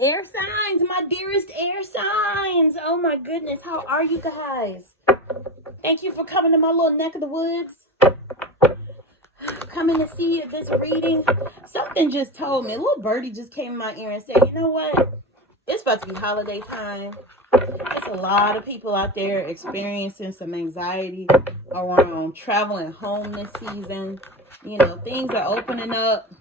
Air signs, my dearest air signs. Oh my goodness, how are you guys? Thank you for coming to my little neck of the woods. Coming to see this reading. Something just told me, a little birdie just came in my ear and said, you know what? It's about to be holiday time. There's a lot of people out there experiencing some anxiety around traveling home this season. You know, things are opening up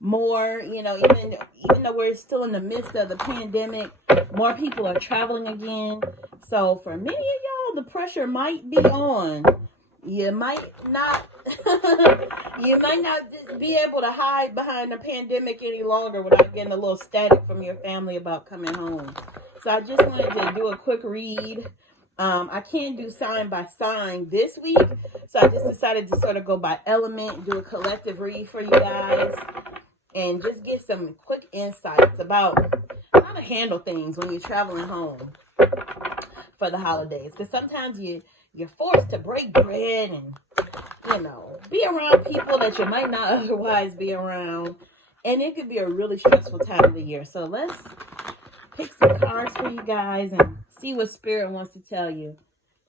more, you know, even though we're still in the midst of the pandemic, more people are traveling again. So for many of y'all, the pressure might be on. You might not you might not be able to hide behind the pandemic any longer without getting a little static from your family about coming home. So I just wanted to do a quick read. I can't do sign by sign this week, so I just decided to sort of go by element, do a collective read for you guys, and just get some quick insights about how to handle things when you're traveling home for the holidays. Because sometimes you're forced to break bread and, you know, be around people that you might not otherwise be around. And it could be a really stressful time of the year. So let's pick some cards for you guys and see what Spirit wants to tell you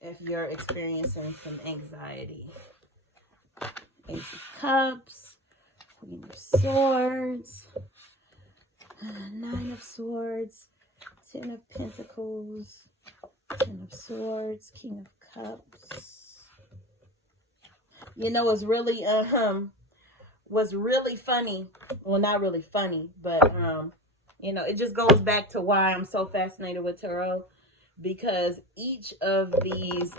if you're experiencing some anxiety. Ace of Cups, Queen of Swords, Nine of Swords, Ten of Pentacles, Ten of Swords, King of Cups. You know, it's really was really funny. Well, not really funny, but you know, it just goes back to why I'm so fascinated with tarot, because each of these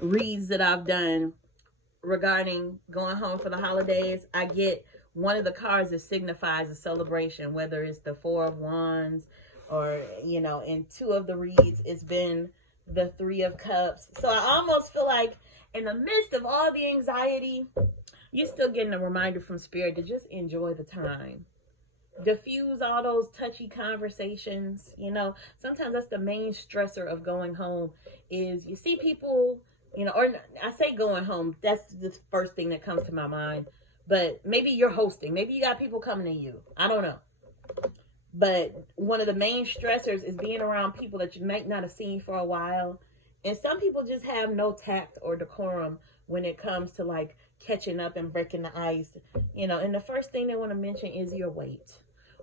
reads that I've done regarding going home for the holidays, I get one of the cards that signifies a celebration, whether it's the Four of Wands or, you know, in two of the reads, it's been the Three of Cups. So I almost feel like in the midst of all the anxiety, you're still getting a reminder from Spirit to just enjoy the time. Diffuse all those touchy conversations. You know, sometimes that's the main stressor of going home is you see people, you know, or I say going home, that's the first thing that comes to my mind. But maybe you're hosting. Maybe you got people coming to you. I don't know. But one of the main stressors is being around people that you might not have seen for a while. And some people just have no tact or decorum when it comes to like catching up and breaking the ice. You know, and the first thing they want to mention is your weight.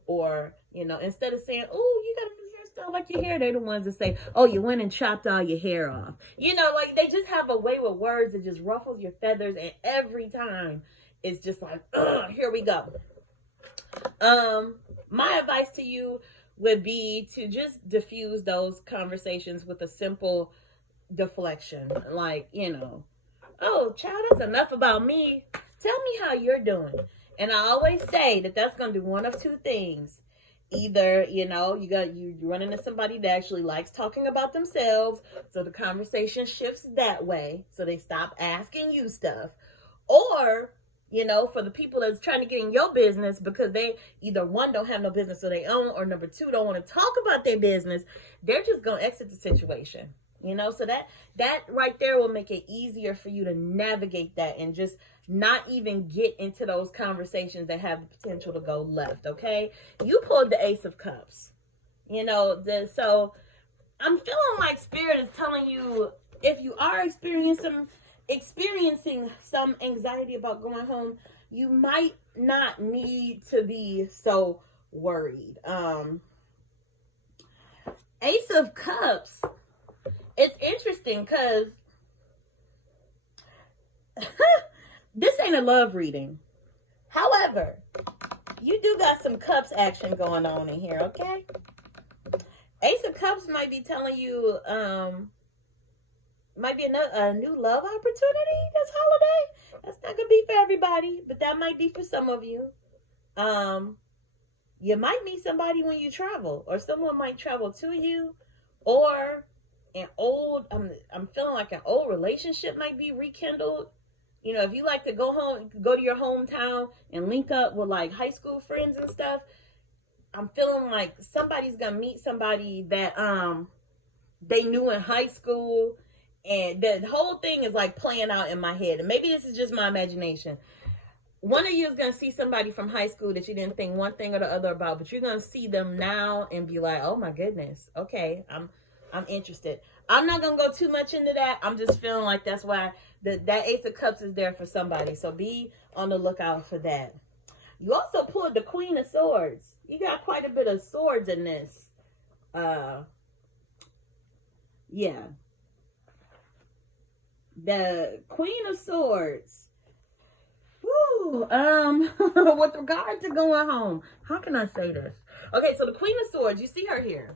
Or, you know, instead of saying, oh, you got a new hairstyle like your hair, they're the ones that say, oh, you went and chopped all your hair off. You know, like they just have a way with words that just ruffles your feathers. And every time it's just like, here we go. My advice to you would be to just diffuse those conversations with a simple deflection. Like, you know, oh, child, that's enough about me. Tell me how you're doing. And I always say that that's going to do one of two things. Either, you know, you run into somebody that actually likes talking about themselves, so the conversation shifts that way, so they stop asking you stuff. Or, you know, for the people that's trying to get in your business because they either one, don't have no business of their own, or number two, don't want to talk about their business, they're just going to exit the situation. You know, so that right there will make it easier for you to navigate that and just not even get into those conversations that have the potential to go left. Okay, you pulled the Ace of Cups. You know, so I'm feeling like Spirit is telling you, if you are experiencing some anxiety about going home, you might not need to be so worried. Ace of Cups. It's interesting because this ain't a love reading. However, you do got some cups action going on in here, okay? Ace of Cups might be telling you, might be a new love opportunity this holiday. That's not going to be for everybody, but that might be for some of you. You might meet somebody when you travel, or someone might travel to you, or I'm feeling like an old relationship might be rekindled. You know, if you like to go to your hometown and link up with like high school friends and stuff, I'm feeling like somebody's gonna meet somebody that they knew in high school, and the whole thing is like playing out in my head. And maybe this is just my imagination. one of you is going to see somebody from high school that you didn't think one thing or the other about, but you're going to see them now and be like, oh my goodness, okay, I'm interested. I'm not going to go too much into that. I'm just feeling like that's why that Ace of Cups is there for somebody. So be on the lookout for that. You also pulled the Queen of Swords. You got quite a bit of swords in this. Yeah. The Queen of Swords. Woo. With regard to going home, how can I say this? Okay, so the Queen of Swords, you see her here.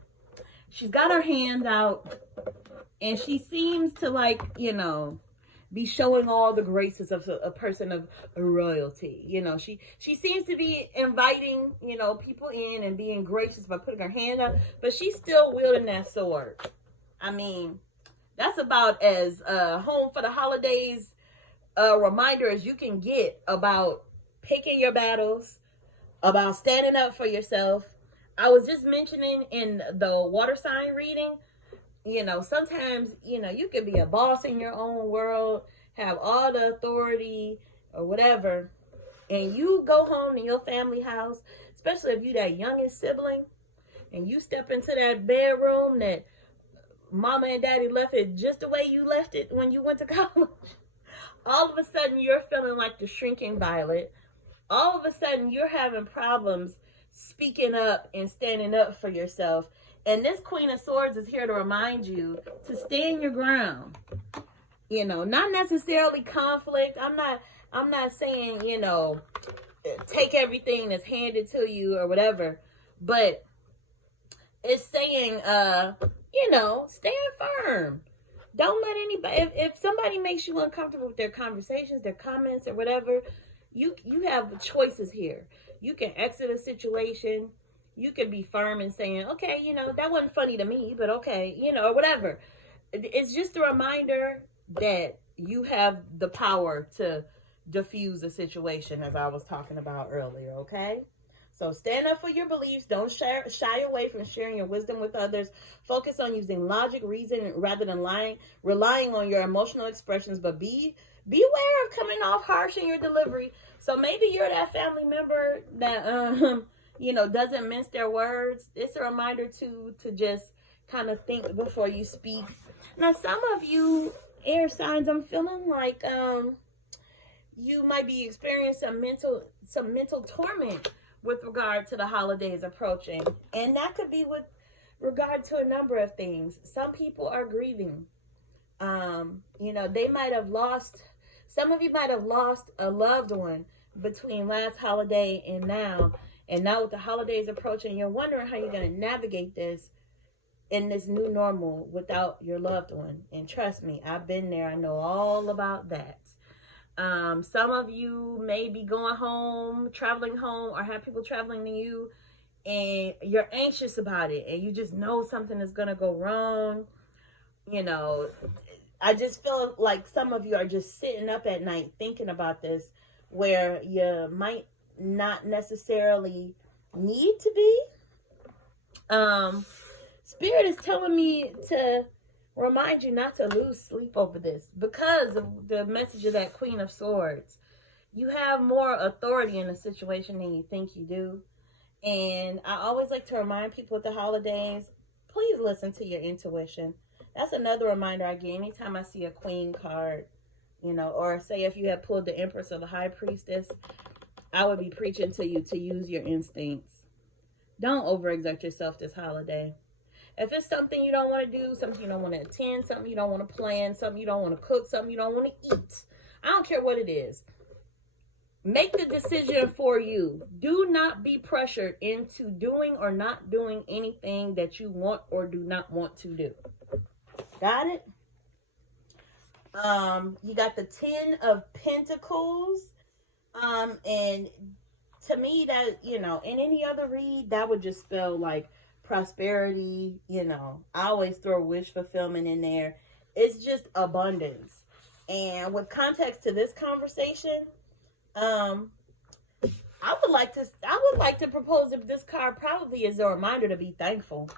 She's got her hand out, and she seems to, like, you know, be showing all the graces of a person of royalty. You know, she seems to be inviting, you know, people in and being gracious by putting her hand out, but she's still wielding that sword. I mean, that's about as home for the holidays reminder as you can get about picking your battles, about standing up for yourself. I was just mentioning in the water sign reading, you know, sometimes, you know, you could be a boss in your own world, have all the authority or whatever, and you go home to your family house, especially if you that youngest sibling, and you step into that bedroom that mama and daddy left it just the way you left it when you went to college. All of a sudden, you're feeling like the shrinking violet. All of a sudden, you're having problems speaking up and standing up for yourself. And this Queen of Swords is here to remind you to stand your ground. You know, not necessarily conflict. I'm not saying, you know, take everything that's handed to you or whatever. But it's saying, you know, stand firm. Don't let anybody, if somebody makes you uncomfortable with their conversations, their comments or whatever, you have choices here. You can exit a situation. You can be firm and saying, okay, you know, that wasn't funny to me, but okay, you know, or whatever. It's just a reminder that you have the power to diffuse a situation, as I was talking about earlier, okay? So stand up for your beliefs. Don't shy away from sharing your wisdom with others. Focus on using logic, reason, rather than relying on your emotional expressions. But beware of coming off harsh in your delivery. So maybe you're that family member that you know, doesn't mince their words. It's a reminder to just kind of think before you speak. Now, some of you air signs, I'm feeling like you might be experiencing some mental torment with regard to the holidays approaching. And that could be with regard to a number of things. Some people are grieving. You know, they might have lost, some of you might have lost a loved one between last holiday and now. And now with the holidays approaching, you're wondering how you're going to navigate this in this new normal without your loved one. And trust me, I've been there. I know all about that. Some of you may be going home, traveling home, or have people traveling to you, and you're anxious about it, and you just know something is going to go wrong. You know, I just feel like some of you are just sitting up at night thinking about this, where you might not necessarily need to be. Spirit is telling me to remind you not to lose sleep over this, because of the message of that Queen of Swords. You have more authority in a situation than you think you do. And I always like to remind people at the holidays, please listen to your intuition. That's another reminder I get anytime I see a Queen card, you know, or say if you have pulled the Empress or the High Priestess, I would be preaching to you to use your instincts. Don't overexert yourself this holiday. If it's something you don't want to do, something you don't want to attend, something you don't want to plan, something you don't want to cook, something you don't want to eat, I don't care what it is. Make the decision for you. Do not be pressured into doing or not doing anything that you want or do not want to do. Got it? You got the 10 of Pentacles. And to me, that, you know, in any other read, that would just spell like prosperity. You know, I always throw wish fulfillment in there. It's just abundance. And with context to this conversation, I would like to propose if this card probably is a reminder to be thankful.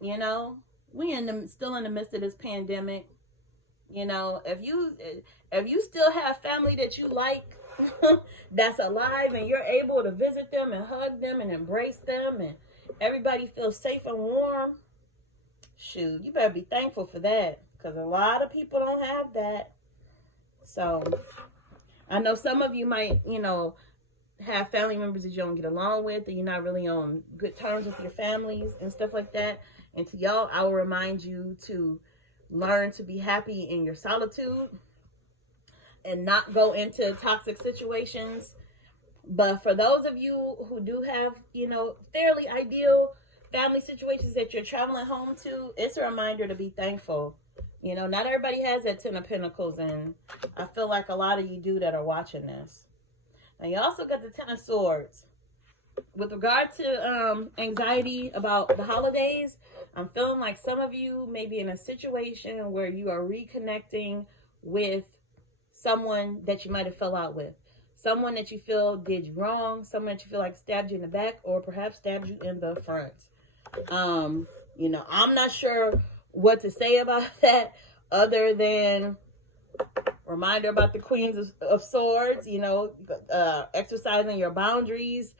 You know, we still in the midst of this pandemic. You know, if you still have family that you like that's alive, and you're able to visit them and hug them and embrace them, and everybody feels safe and warm, shoot, you better be thankful for that, because a lot of people don't have that. So I know some of you might, have family members that you don't get along with, and you're not really on good terms with your families and stuff like that. And to y'all, I will remind you to learn to be happy in your solitude and not go into toxic situations. But for those of you who do have, fairly ideal family situations that you're traveling home to, it's a reminder to be thankful. Not everybody has that 10 of Pentacles, and I feel like a lot of you do that are watching this. Now, you also got the 10 of Swords. With regard to anxiety about the holidays, I'm feeling like some of you may be in a situation where you are reconnecting with someone that you might have fell out with. Someone that you feel did you wrong. Someone that you feel like stabbed you in the back, or perhaps stabbed you in the front. I'm not sure what to say about that other than reminder about the Queens of Swords, exercising your boundaries,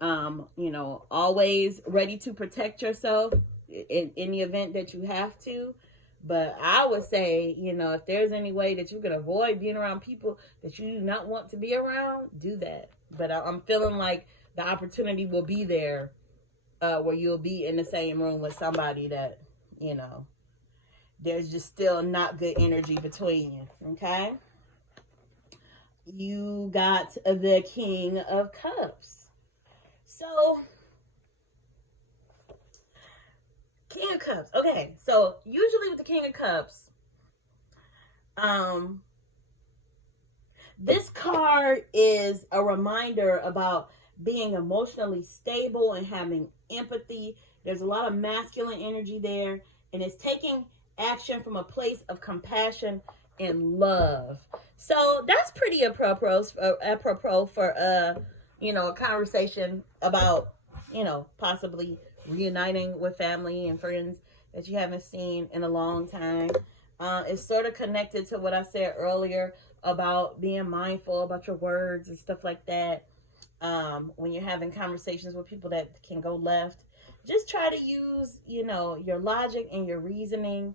always ready to protect yourself in the event that you have to. But I would say, if there's any way that you can avoid being around people that you do not want to be around, do that. But I'm feeling like the opportunity will be there where you'll be in the same room with somebody that, there's just still not good energy between you, okay? You got the King of Cups. So, King of Cups. Okay, so usually with the King of Cups, this card is a reminder about being emotionally stable and having empathy. There's a lot of masculine energy there, and it's taking action from a place of compassion and love. So that's pretty apropos for a conversation about, possibly reuniting with family and friends that you haven't seen in a long time. It's sort of connected to what I said earlier about being mindful about your words and stuff like that. When you're having conversations with people that can go left, just try to use, your logic and your reasoning,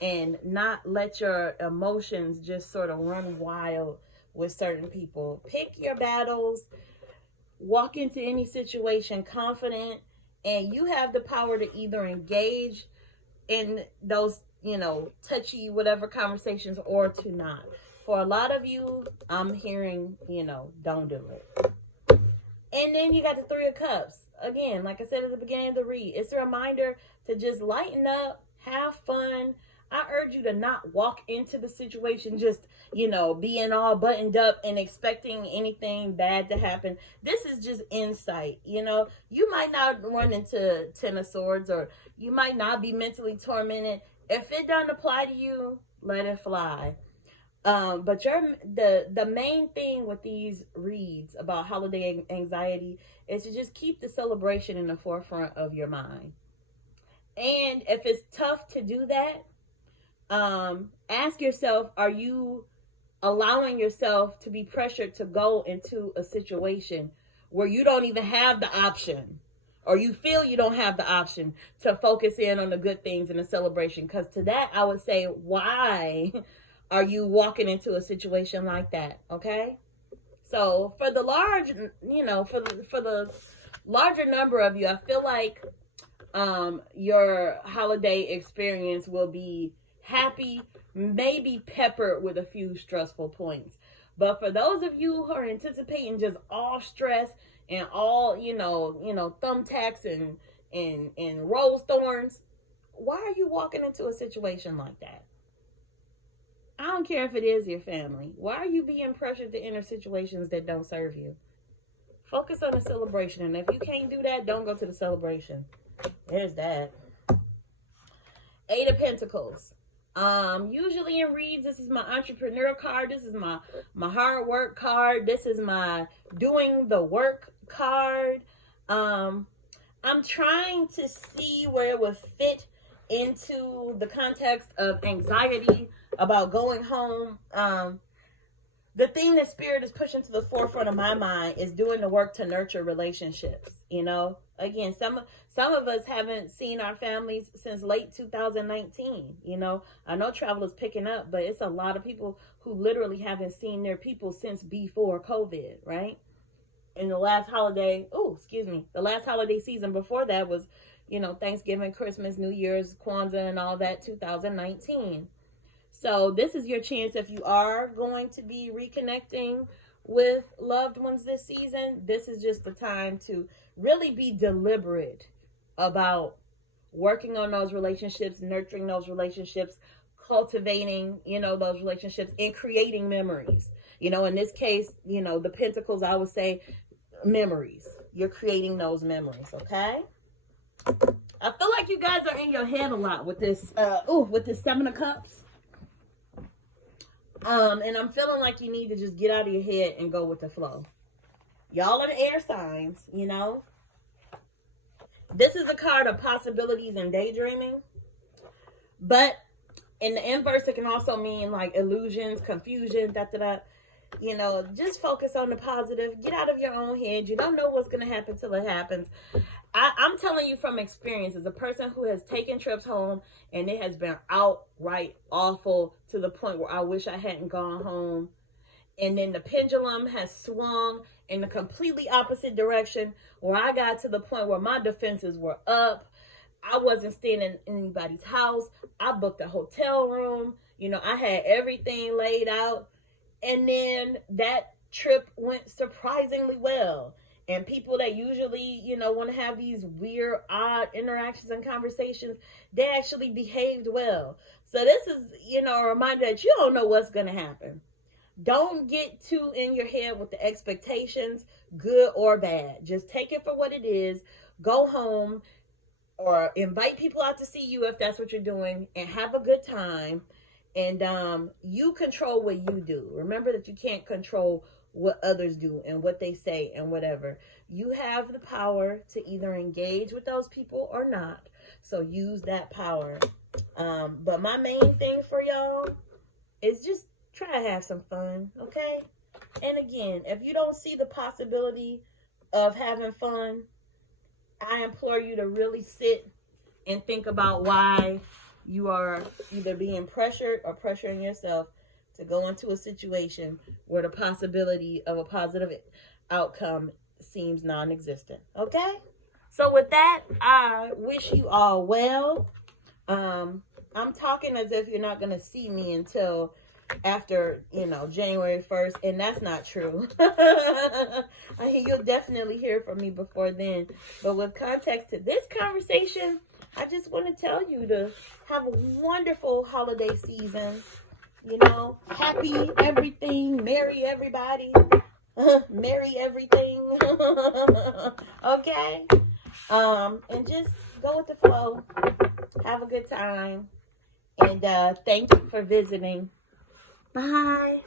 and not let your emotions just sort of run wild with certain people. Pick your battles, walk into any situation confident, and you have the power to either engage in those, touchy whatever conversations, or to not. For a lot of you, I'm hearing, don't do it. And then you got the Three of Cups. Again, like I said at the beginning of the read, it's a reminder to just lighten up, have fun. I urge you to not walk into the situation just, being all buttoned up and expecting anything bad to happen. This is just insight. You might not run into 10 of Swords, or you might not be mentally tormented. If it doesn't apply to you, let it fly. But the main thing with these reads about holiday anxiety is to just keep the celebration in the forefront of your mind. And if it's tough to do that, ask yourself, are you allowing yourself to be pressured to go into a situation where you don't even have the option, or you feel you don't have the option to focus in on the good things in the celebration? Because to that, I would say, why are you walking into a situation like that? Okay. So for the large, for the larger number of you, I feel like, your holiday experience will be happy, maybe peppered with a few stressful points. But for those of you who are anticipating just all stress and all, thumbtacks and rose thorns, why are you walking into a situation like that? I don't care if it is your family. Why are you being pressured to enter situations that don't serve you? Focus on the celebration. And if you can't do that, don't go to the celebration. There's that. Eight of Pentacles. Usually in reads, this is my entrepreneur card. This is my hard work card. This is my doing the work card. I'm trying to see where it would fit into the context of anxiety about going home. the thing that Spirit is pushing to the forefront of my mind is doing the work to nurture relationships. You know, again, some of us haven't seen our families since late 2019. You know, I know travel is picking up, but it's a lot of people who literally haven't seen their people since before COVID, right? And the last holiday, the last holiday season before that was, you know, Thanksgiving, Christmas, New Year's, Kwanzaa, and all that, 2019. So this is your chance. If you are going to be reconnecting with loved ones this season, this is just the time to really be deliberate about working on those relationships, nurturing those relationships, cultivating, you know, those relationships, and creating memories. You know, in this case, you know, the Pentacles, I would say memories. You're creating those memories, okay? I feel like you guys are in your head a lot with this, with this Seven of Cups. And I'm feeling like you need to just get out of your head and go with the flow. Y'all are the air signs, you know. This is a card of possibilities and daydreaming. But in the inverse, it can also mean like illusions, confusion, You know, just focus on the positive. Get out of your own head. You don't know what's going to happen till it happens. I'm telling you from experience, as a person who has taken trips home and it has been outright awful to the point where I wish I hadn't gone home. And then the pendulum has swung in the completely opposite direction where I got to the point where my defenses were up. I wasn't staying in anybody's house. I booked a hotel room. You know, I had everything laid out. And then that trip went surprisingly well. And people that usually, you know, want to have these weird, odd interactions and conversations, they actually behaved well. So this is, you know, a reminder that you don't know what's going to happen. Don't get too in your head with the expectations, good or bad. Just take it for what it is. Go home or invite people out to see you if that's what you're doing and have a good time. And you control what you do. Remember that you can't control what others do and what they say and whatever. You have the power to either engage with those people or not. So use that power. But my main thing for y'all is just try to have some fun, okay? And again, if you don't see the possibility of having fun, I implore you to really sit and think about why you are either being pressured or pressuring yourself to go into a situation where the possibility of a positive outcome seems non-existent. Okay? So with that, I wish you all well. I'm talking as if you're not going to see me until after, you know, January 1st, and that's not true. You'll definitely hear from me before then. But with context to this conversation, I just want to tell you to have a wonderful holiday season. You know, happy everything, merry everybody, merry everything. Okay? And just go with the flow. Have a good time. And thank you for visiting. Bye.